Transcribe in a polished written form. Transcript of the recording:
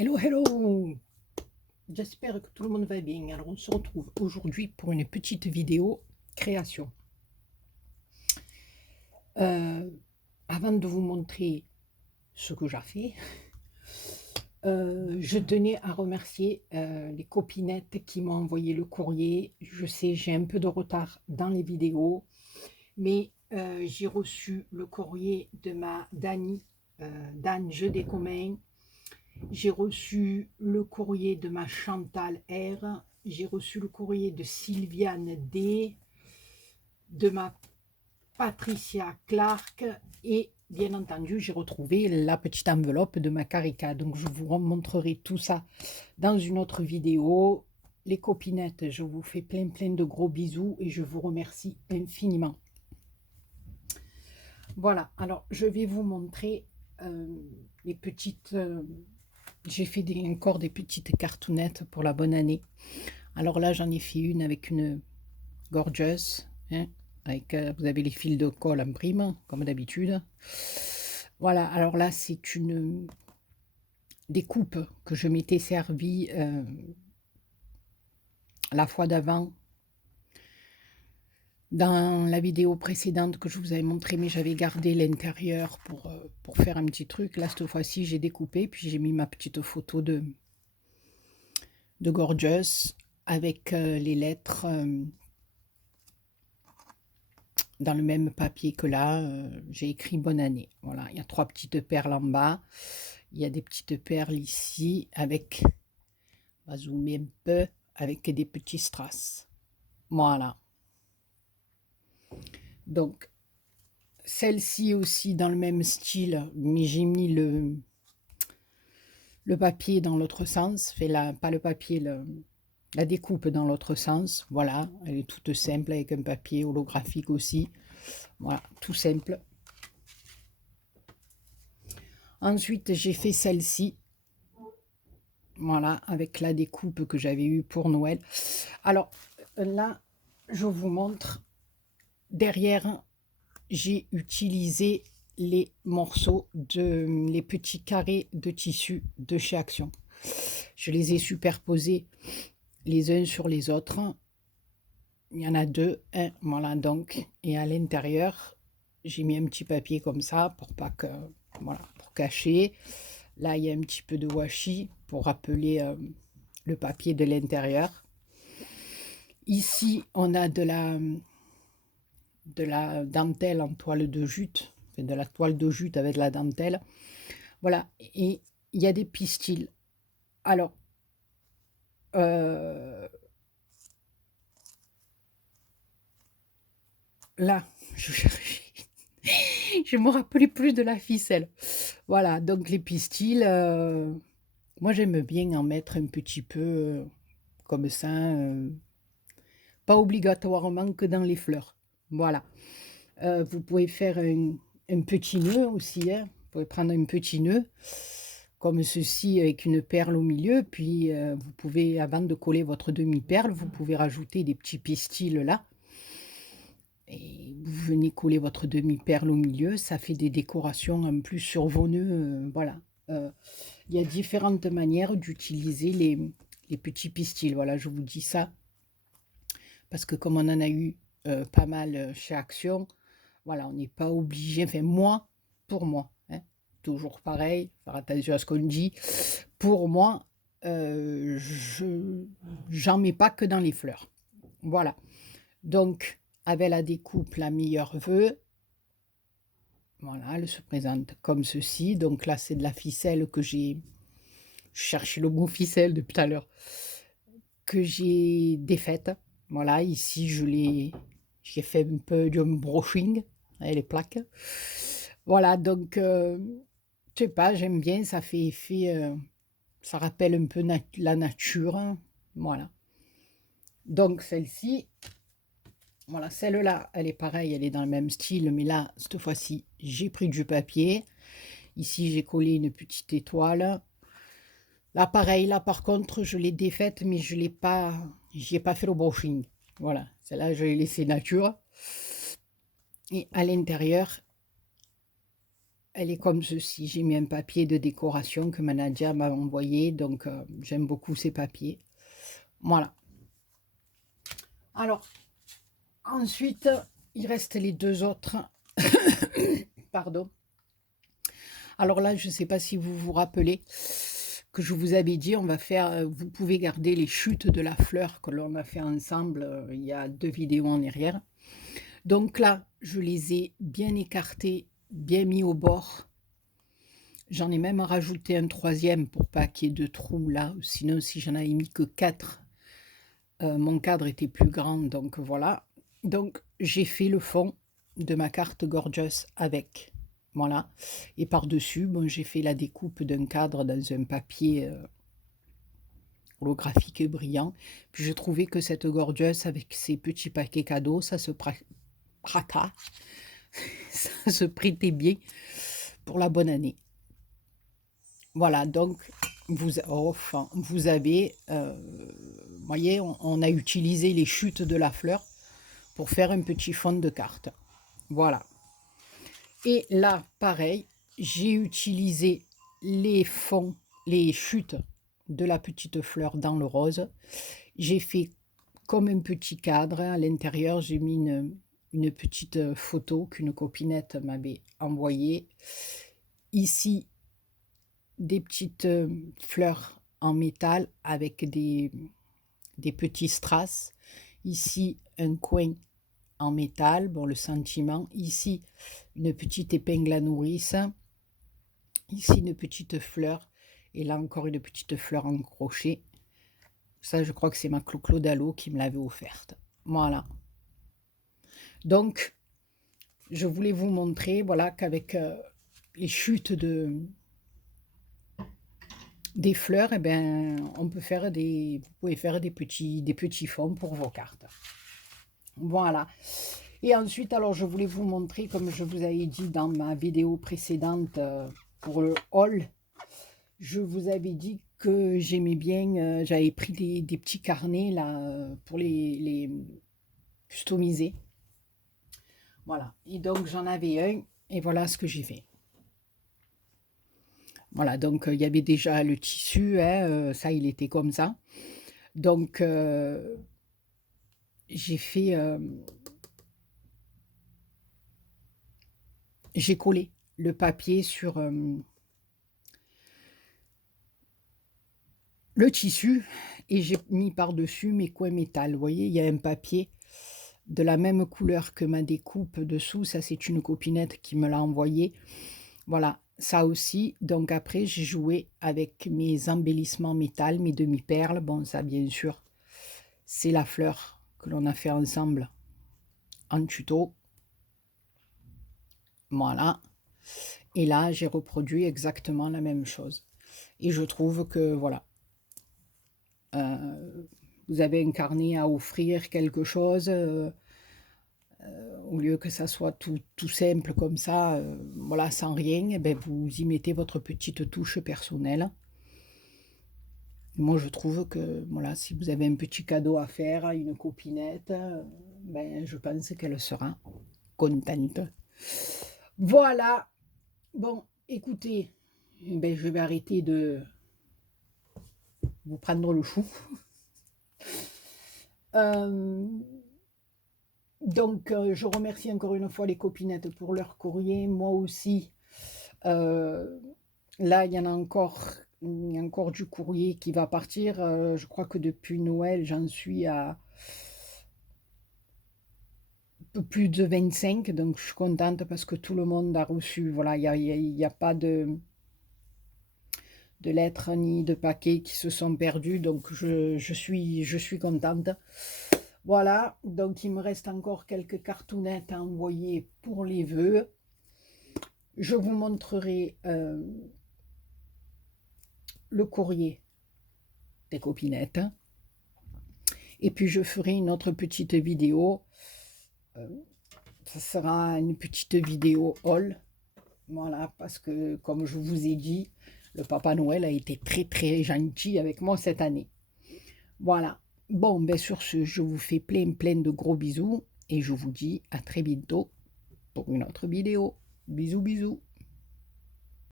Hello, hello! J'espère que tout le monde va bien. Alors, on se retrouve aujourd'hui pour une petite vidéo création. Euh, Avant de vous montrer ce que j'ai fait, je tenais à remercier les copinettes qui m'ont envoyé le courrier. Je sais, j'ai un peu de retard dans les vidéos, mais j'ai reçu le courrier de ma Dani, Dan Jeu des Communs. J'ai reçu le courrier de ma Chantal R. J'ai reçu le courrier de Sylviane D, de ma Patricia Clark et bien entendu, j'ai retrouvé la petite enveloppe de ma Carica. Donc, je vous montrerai tout ça dans une autre vidéo. Les copinettes, je vous fais plein de gros bisous et je vous remercie infiniment. Voilà, alors je vais vous montrer les petites... j'ai fait encore des petites cartounettes pour la bonne année. Alors là, j'en ai fait une avec une Gorgeous, hein, avec, vous avez les fils de colle en prime, comme d'habitude. Voilà, alors là, c'est une découpe que je m'étais servi la fois d'avant dans la vidéo précédente que je vous avais montré, mais j'avais gardé l'intérieur pour faire un petit truc. Là, cette fois-ci, j'ai découpé, puis j'ai mis ma petite photo de Gorgeous avec les lettres dans le même papier que là. J'ai écrit bonne année. Voilà, il y a 3 petites perles en bas. Il y a des petites perles ici avec, on va zoomer un peu, avec des petits strass. Voilà. Donc, celle-ci aussi dans le même style, mais j'ai mis le papier dans l'autre sens. Pas le papier, la découpe dans l'autre sens. Voilà, elle est toute simple avec un papier holographique aussi. Voilà, tout simple. Ensuite, j'ai fait celle-ci. Voilà, avec la découpe que j'avais eue pour Noël. Alors, là, je vous montre. Derrière, j'ai utilisé les morceaux les petits carrés de tissu de chez Action. Je les ai superposés les uns sur les autres. Il y en a deux, hein, voilà donc. Et à l'intérieur, j'ai mis un petit papier comme ça pour pas que, voilà, pour cacher. Là, il y a un petit peu de washi pour rappeler le papier de l'intérieur. Ici, on a de la dentelle en toile de jute, enfin de la toile de jute avec la dentelle. Voilà, et il y a des pistils. Alors, là, je me rappelais plus de la ficelle. Voilà, donc les pistils, moi j'aime bien en mettre un petit peu comme ça, pas obligatoirement que dans les fleurs. Voilà. Vous pouvez faire un petit nœud aussi, hein. Vous pouvez prendre un petit nœud comme ceci avec une perle au milieu, puis vous pouvez, avant de coller votre demi-perle, vous pouvez rajouter des petits pistils là. Et vous venez coller votre demi-perle au milieu, ça fait des décorations en plus sur vos nœuds, voilà. Il y a différentes manières d'utiliser les petits pistils, voilà, je vous dis ça, parce que comme on en a eu pas mal chez Action, voilà, on n'est pas obligé, enfin moi, pour moi, hein, toujours pareil, faire attention à ce qu'on dit, pour moi, j'en mets pas que dans les fleurs, voilà. Donc, avec la découpe, la meilleure vœu, voilà, elle se présente comme ceci. Donc là, c'est de la ficelle que j'ai... Je cherchais le mot ficelle depuis tout à l'heure. Que j'ai défaite. Voilà, ici, j'ai fait un peu de brushing, avec les plaques. Voilà, donc, je sais pas, j'aime bien, ça fait effet... ça rappelle un peu la nature, hein. Voilà. Donc, celle-ci... Voilà, celle-là, elle est pareille, elle est dans le même style, mais là, cette fois-ci, j'ai pris du papier. Ici, j'ai collé une petite étoile. Là, pareil, là, par contre, je l'ai défaite, mais je l'ai pas, j'y ai pas fait le brushing. Voilà, celle-là, je l'ai laissée nature. Et à l'intérieur, elle est comme ceci. J'ai mis un papier de décoration que ma Nadia m'a envoyé, donc j'aime beaucoup ces papiers. Voilà. Alors, ensuite, il reste les deux autres. Pardon. Alors là, je ne sais pas si vous vous rappelez que je vous avais dit, on va faire, vous pouvez garder les chutes de la fleur que l'on a fait ensemble, il y a 2 vidéos en arrière. Donc là, je les ai bien écartés, bien mis au bord. J'en ai même rajouté un troisième pour pas qu'il y ait de trous là, sinon si j'en avais mis que 4, mon cadre était plus grand, donc voilà. Donc j'ai fait le fond de ma carte Gorgeous avec, voilà. Et par-dessus, bon, j'ai fait la découpe d'un cadre dans un papier holographique et brillant. Puis je trouvais que cette Gorgeous avec ses petits paquets cadeaux, ça se ça se prêtait bien pour la bonne année. Voilà, donc vous avez, voyez, on a utilisé les chutes de la fleur pour faire un petit fond de carte. Voilà. Et là, pareil, j'ai utilisé les fonds, les chutes de la petite fleur dans le rose. J'ai fait comme un petit cadre. À l'intérieur, j'ai mis une petite photo qu'une copinette m'avait envoyée. Ici, des petites fleurs en métal avec des petits strass. Ici, un coin en métal, bon, le sentiment. Ici, une petite épingle à nourrice. Ici, une petite fleur. Et là, encore une petite fleur en crochet. Ça, je crois que c'est ma Clo-Clo d'Alo qui me l'avait offerte. Voilà. Donc, je voulais vous montrer, voilà, qu'avec les chutes des fleurs, eh ben, on peut faire vous pouvez faire des petits fonds pour vos cartes. Voilà. Et ensuite, alors, je voulais vous montrer, comme je vous avais dit dans ma vidéo précédente pour le haul, je vous avais dit que j'aimais bien, j'avais pris des petits carnets là pour les customiser. Voilà. Et donc, j'en avais un, et voilà ce que j'ai fait. Voilà, donc il y avait déjà le tissu, hein, ça, il était comme ça. Donc, j'ai collé le papier sur le tissu et j'ai mis par-dessus mes coins métal. Vous voyez, il y a un papier de la même couleur que ma découpe dessous. Ça, c'est une copinette qui me l'a envoyé. Voilà, ça aussi. Donc après, j'ai joué avec mes embellissements métal, mes demi-perles. Bon, ça, bien sûr, c'est la fleur que l'on a fait ensemble en tuto. Voilà. Et là, j'ai reproduit exactement la même chose. Et je trouve que, voilà, vous avez un carnet à offrir quelque chose, au lieu que ça soit tout simple comme ça, voilà, sans rien, eh ben, vous y mettez votre petite touche personnelle. Moi, je trouve que, voilà, si vous avez un petit cadeau à faire à une copinette, ben, je pense qu'elle sera contente. Voilà. Bon, écoutez, ben, je vais arrêter de vous prendre le chou. Donc, je remercie encore une fois les copinettes pour leur courrier. Moi aussi, là, il y a encore du courrier qui va partir. Je crois que depuis Noël, j'en suis à un peu plus de 25. Donc, je suis contente parce que tout le monde a reçu. Voilà, il n'y a pas de lettres ni de paquets qui se sont perdus. Donc, je suis contente. Voilà, donc il me reste encore quelques cartounettes à envoyer pour les vœux. Je vous montrerai le courrier des copinettes. Et puis je ferai une autre petite vidéo. Ça sera une petite vidéo haul. Voilà, parce que comme je vous ai dit, le Papa Noël a été très très gentil avec moi cette année. Voilà. Bon, ben sur ce, je vous fais plein de gros bisous et je vous dis à très bientôt pour une autre vidéo. Bisous, bisous.